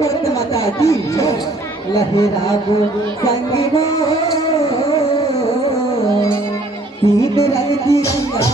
भारत माता की लहराबो संगीनो तीन रंग तिरंगा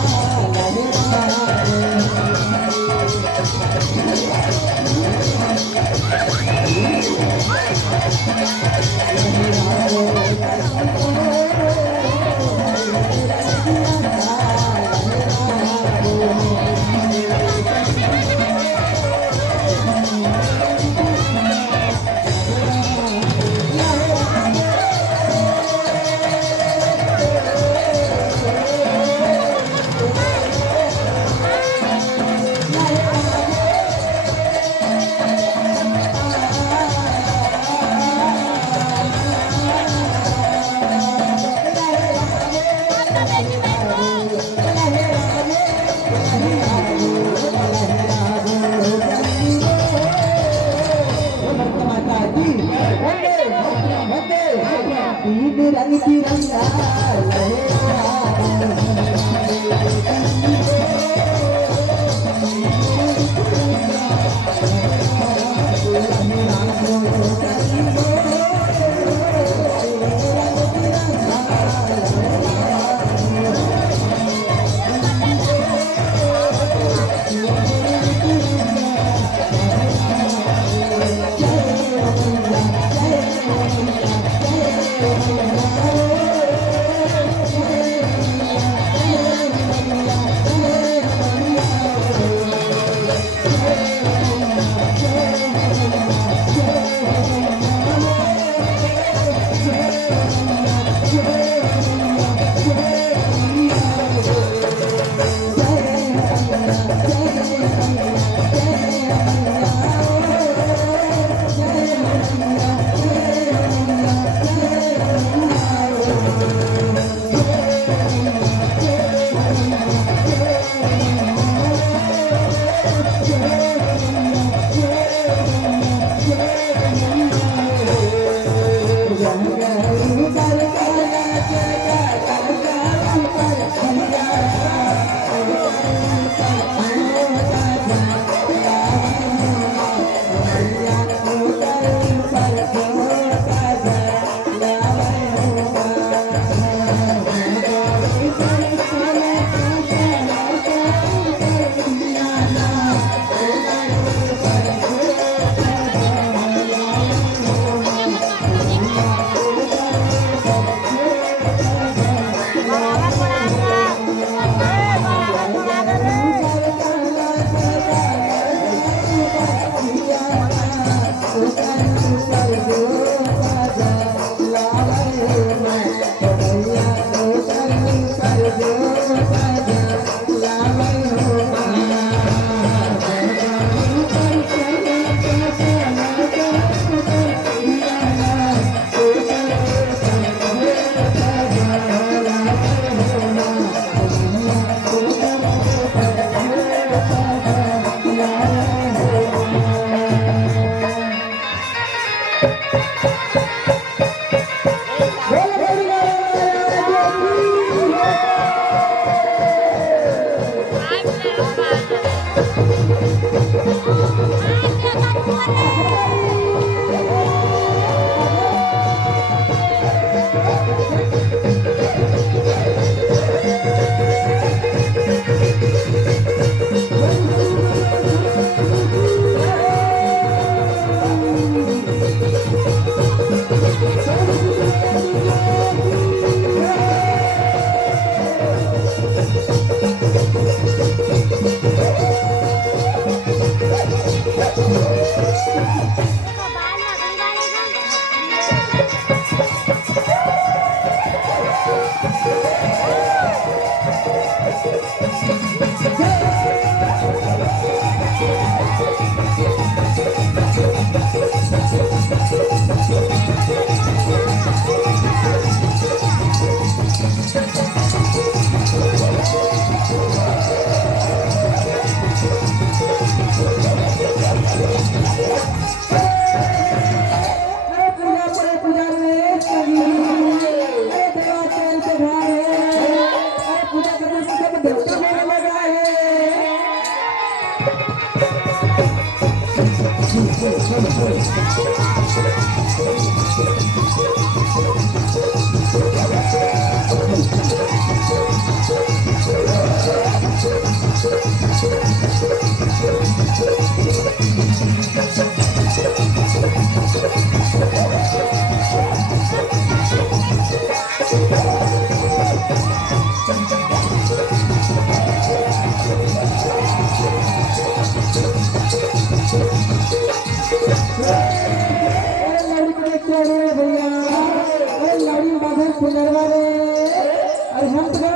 तीन रंग तिरंगा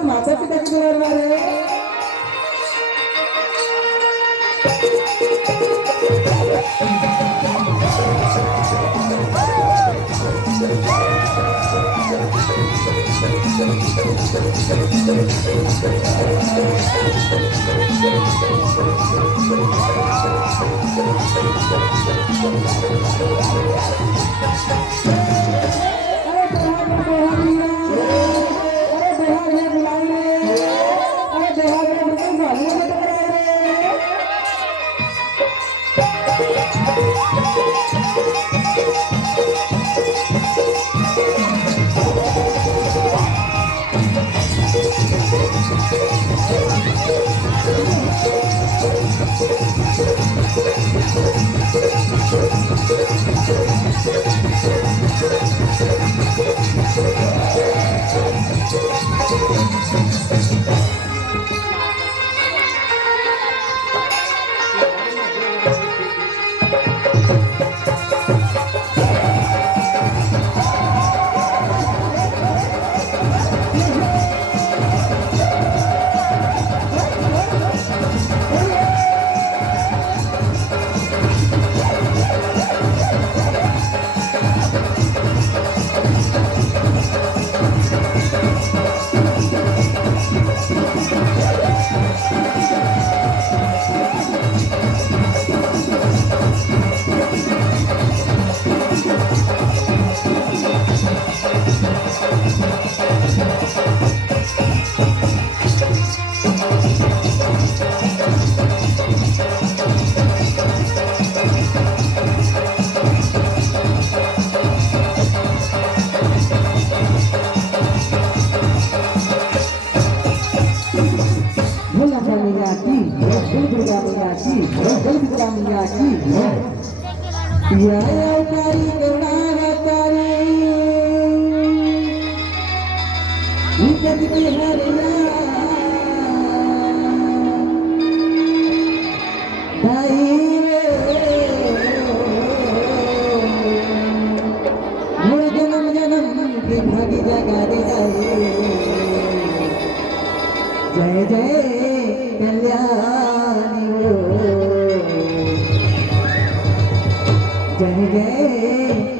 माता पिता की दुलार रे या तारी करुणा तारी जग की हरिया भाई रे जन्म जन्म की भागी जगा दे जय जय कल्याणी हो जय जय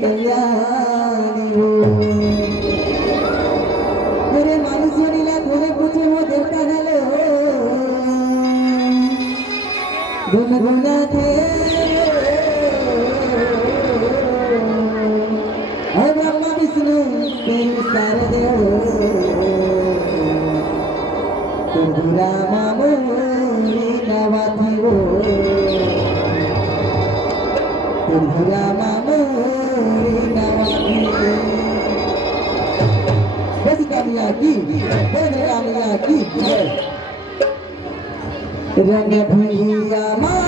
कल्याणी हो मेरे मानुषरीला घरे पूछे हो देवता हलो गुनगुना थे ब्रह्मा विष्णु तेरु शारदे हो रामा मोरी नवाथी हो रामा मोरी नवाथी बस कामिया की कामिया की रंग भैया माँ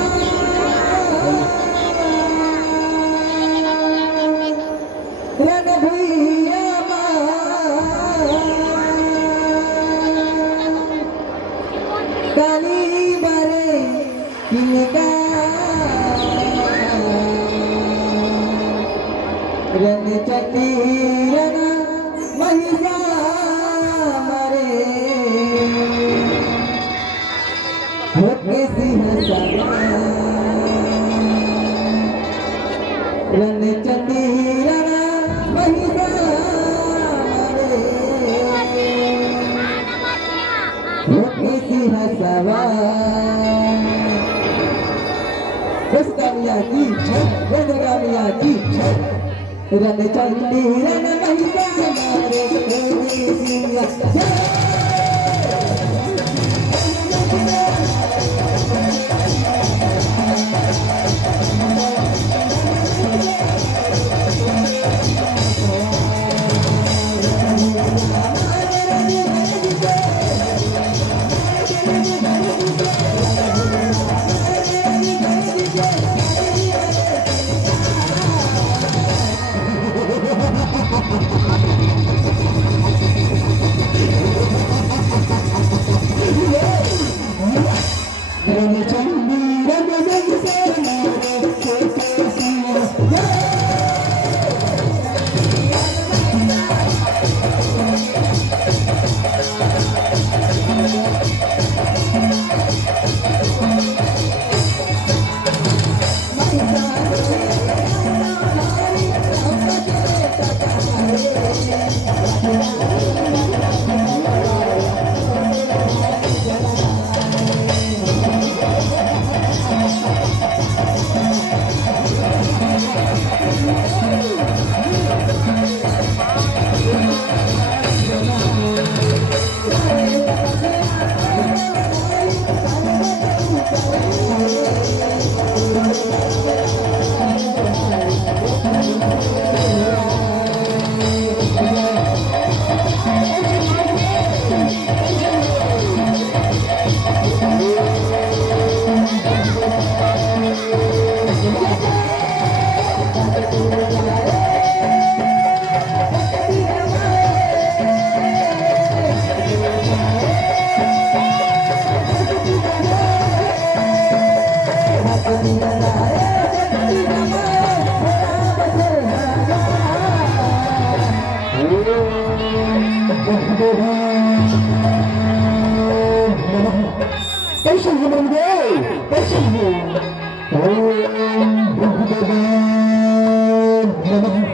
रंग भैया काली बारे किनका रन चटी रन महिषा मरे होके सिंहासन रन चटी रन महिषा मरे होके सिंहासन बस कामिया की कामिया की रन चंडी रन महिषा मारे दर्शन हो बन गए दर्शन हो ओम भगवान नमः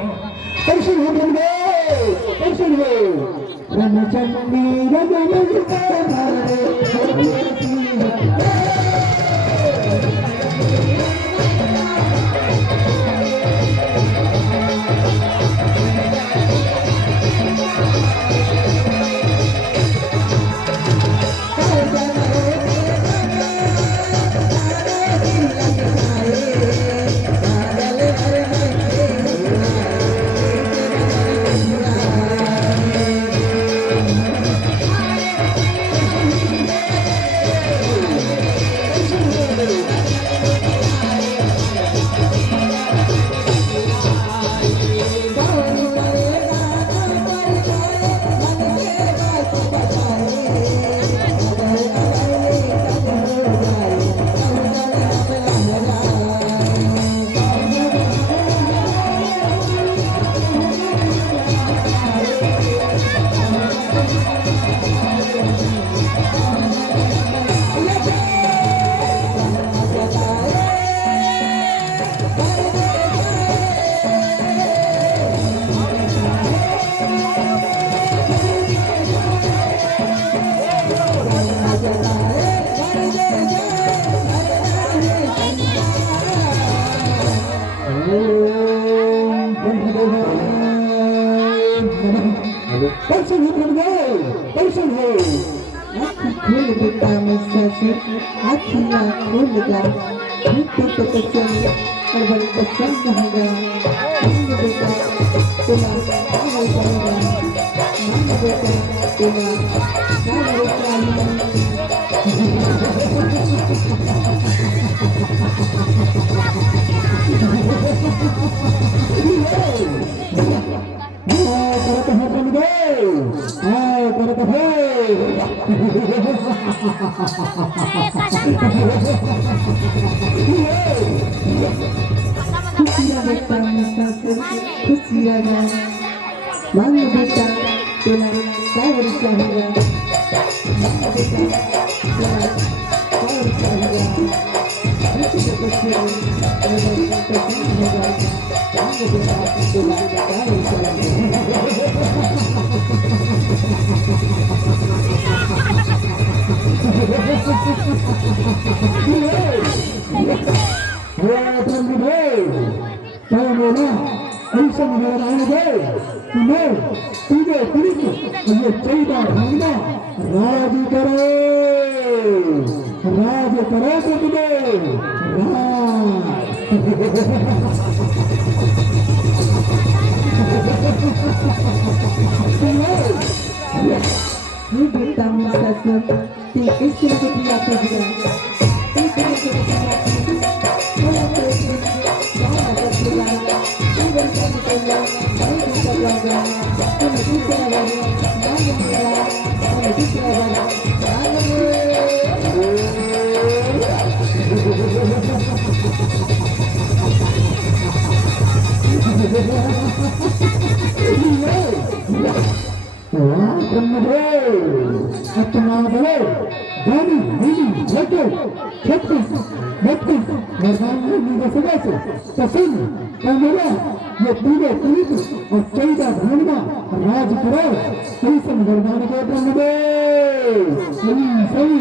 दर्शन हो बन गए दर्शन हो रामचंद्री दर्शन हो बन गए दर्शन हो खोल बेटा मुसाफिर आखियाँ खोल जा झूठे तो कसम और बड़ी कसम होगा मांग बेटा तेरा काम हो जाएगा मांग बेटा तेरा काम हो जाएगा करत है बन गए करत है खुशियाँ बेटा मुसाफिर खुशियाँ जा मांग बेटा तेरा काम हो जाएगा मांग बेटा तेरा काम हो जाएगा झूठे तो कसम और बड़ी कसम होगा मांग बेटा तेरा काम हो ऐसा नारायणगे तुम्हें तुझे पीड़ित ये चाहिए भावना राज करो तो तुम्हें बेटा मुसाफिर ते किसी को दिया तो दिया ते किसी को दिया बोला तो जाना तो दिया जीवन का निकला नहीं निकला गया तुम दूसरा वाला नाम मेरा और दूसरा वाला नाम अपना बड़े जानी नीली छोटे छत्तीस बत्तीस निर्माण सदा से पसंद मेरा ये पूरे पुलिस और चौदह भावना राज करो सही संगर्भान को ब्रह्म दे सही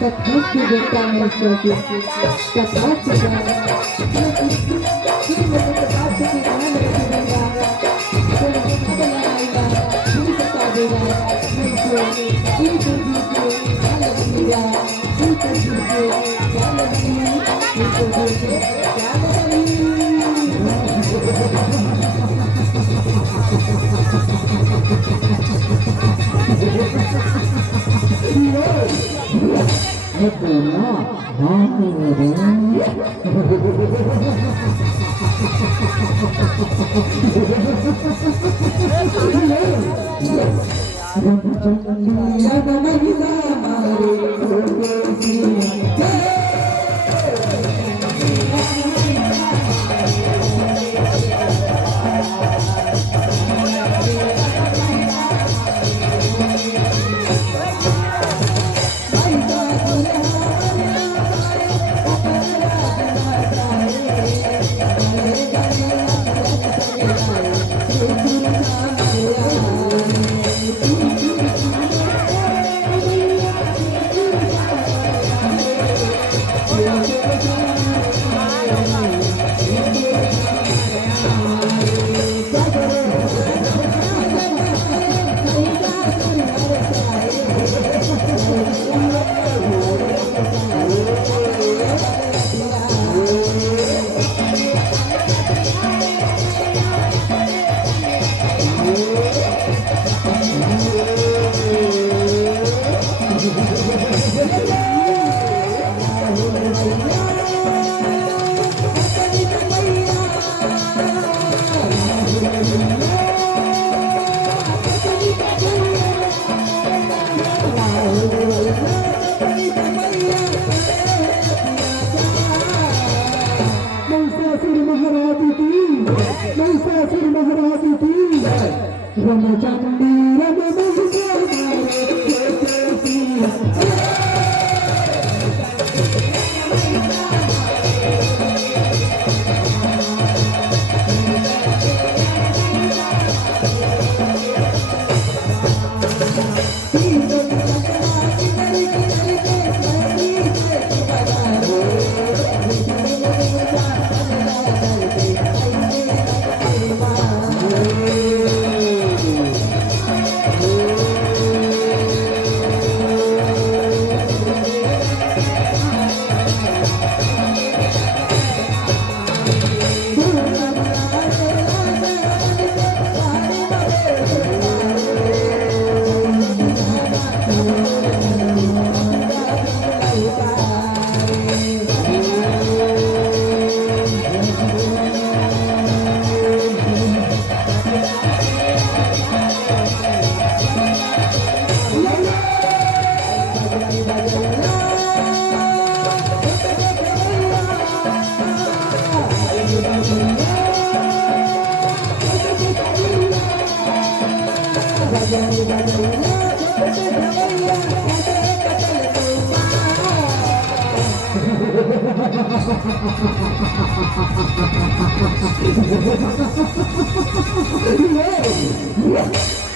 तथास्ति बेटा मुसाफिर तथास्ति जाना फिर मुझे तथास्ति की ध्यान रखेगा तो मुझे खबर लगाएगा फिर बता देगा फिर तो क्या लगेगा फिर तो क्या लगेगा फिर तो क्या Hey! महिषासुर महाराज की महिषासुर महाराज की रमचंडी रम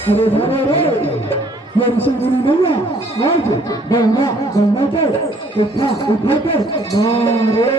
अरे रे ये ऋषिमुनि मैया आज गौना गौना के उठा के मारे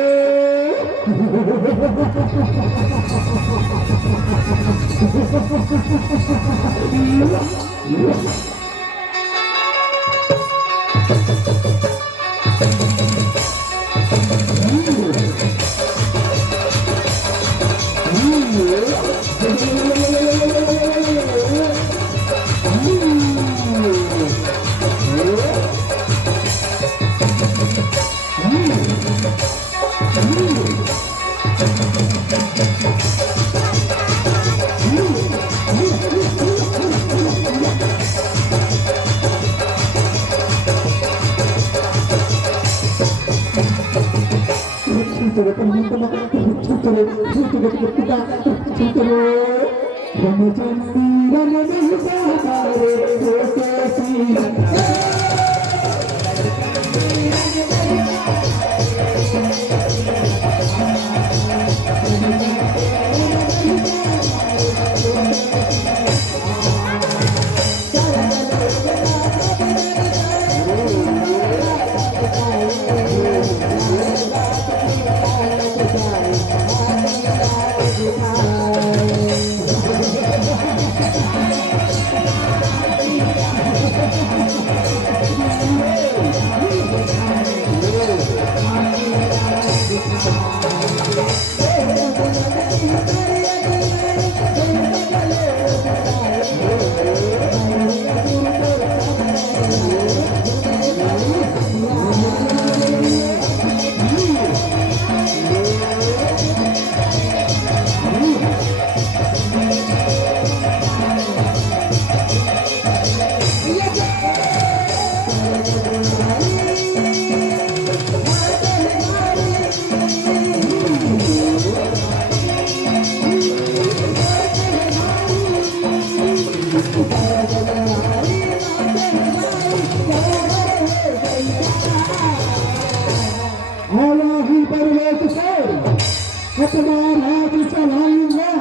अपना राज चलाऊंगा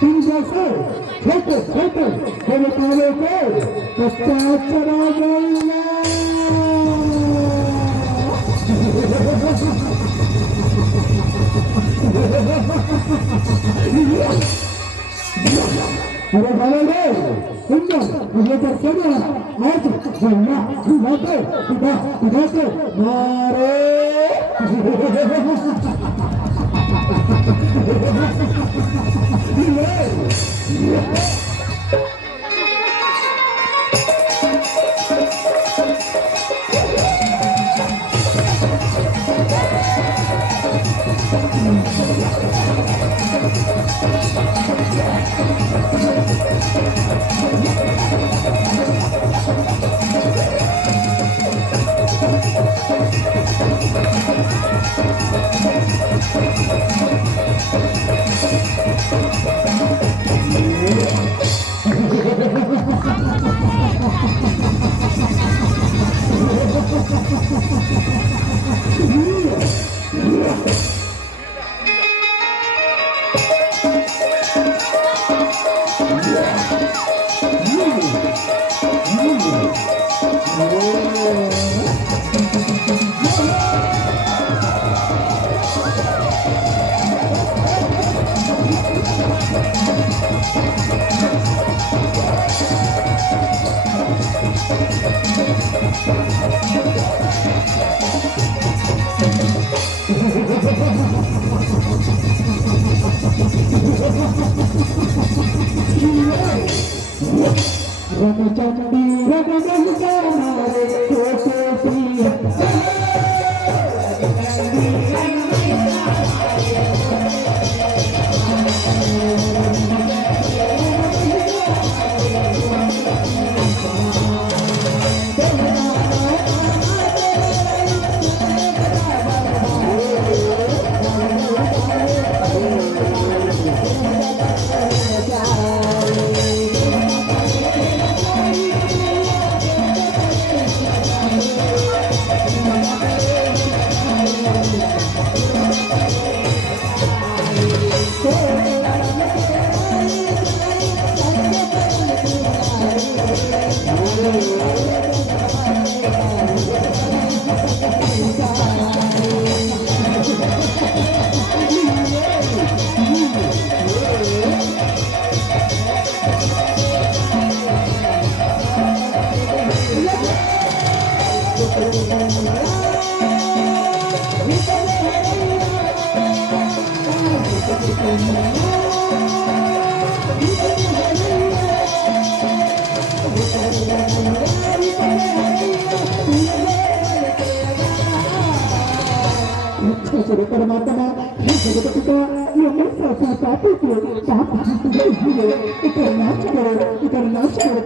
तुमको से छोटे छोटे देवताओं को पचास चढ़ा गया। अरे बाबा रे सुंदर ये तो सुनो आज जन्ना दिखाते दिखाते मारे परमात्मा जगत पिता ये मैं पापी को पाप इकर नाश करो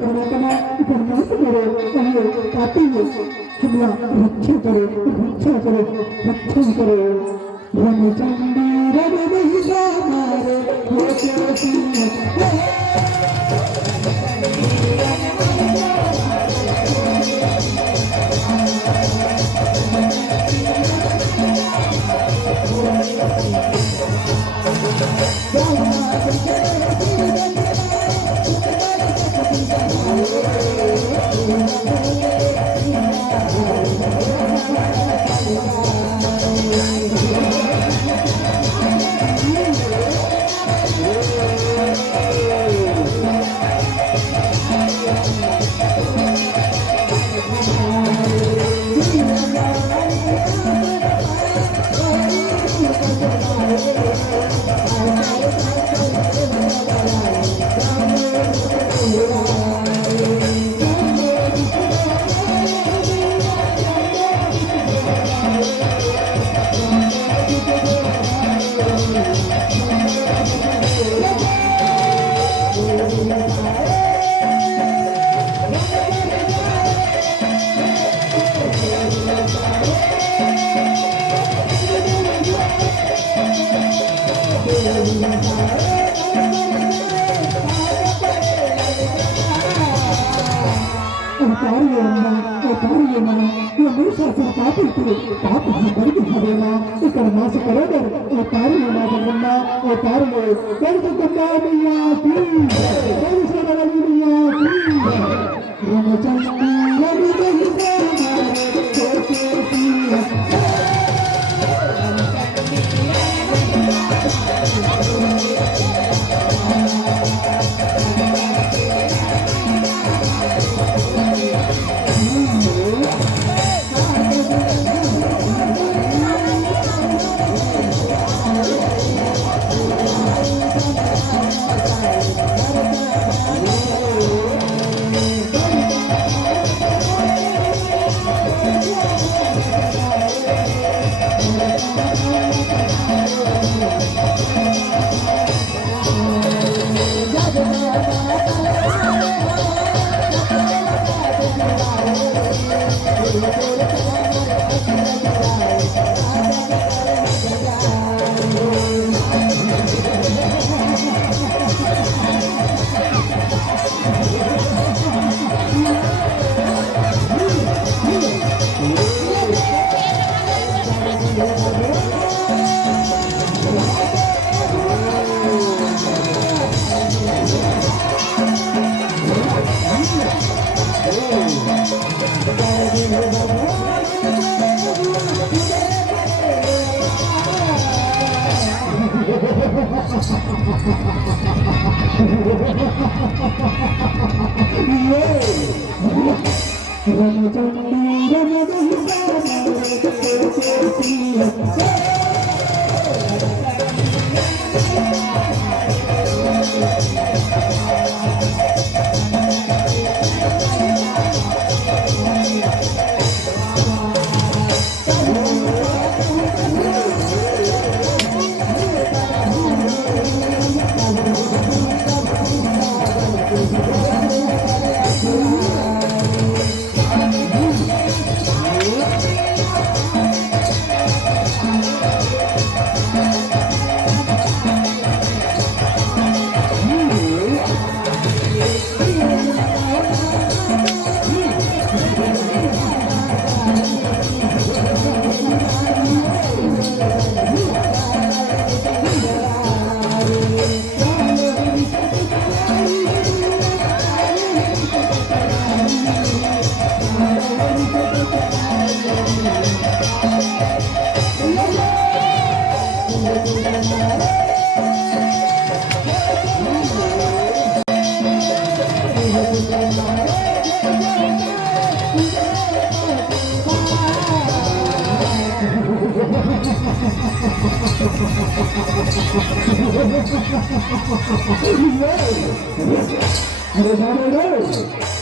परमात्मा इकर नाश करो ये पापी शिमला रक्षा करो ब्रह्मचंडी रवि महिला मारे कार्यमा यो महिषासुर पापीको पापहरू गरिदिएमा ఇక్కడ नाशकरेर ओ कार्यमा जन्ममा ओ कार्य कर्तव्य मैया की सर्वसर्व मैया की रामचंद्र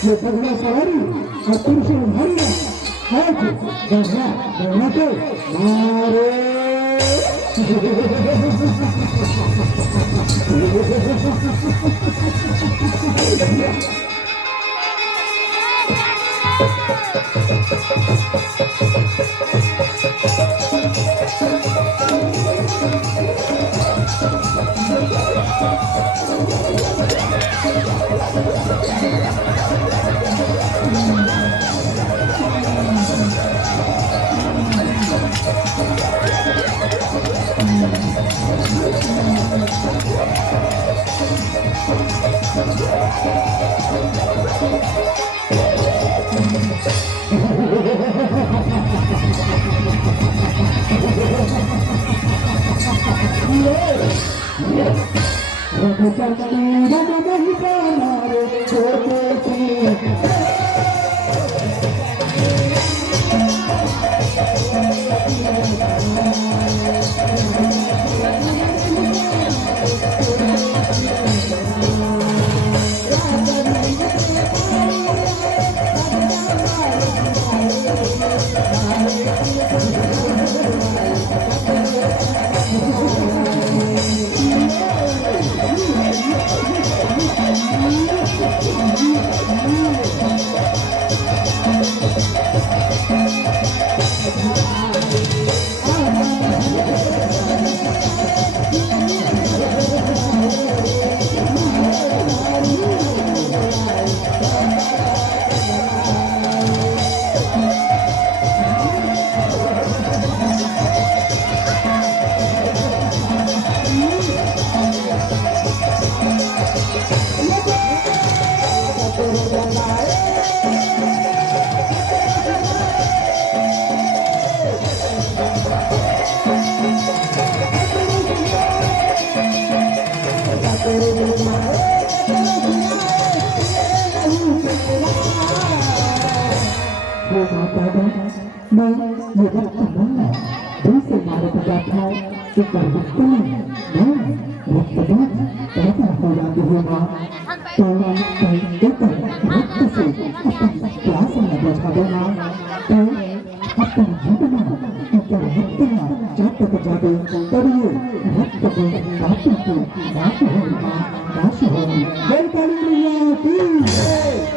ये पगला सवारी और पुरुष भारी आज बढ़ना तो मारे वो माता है मैं ये वक्त मांगा दिल से मारे बजा था कि कर वक्त मैं वक्त बाद पैदा हो जाती हूँ माँ तो देकर वक्त से अपन प्यास न बुझा देना तो अपन जीवन ऊपर वक्त जब तक जागे तब ये वक्त को बातों को बात होगी माँ राश होगी जय काली मैया की जय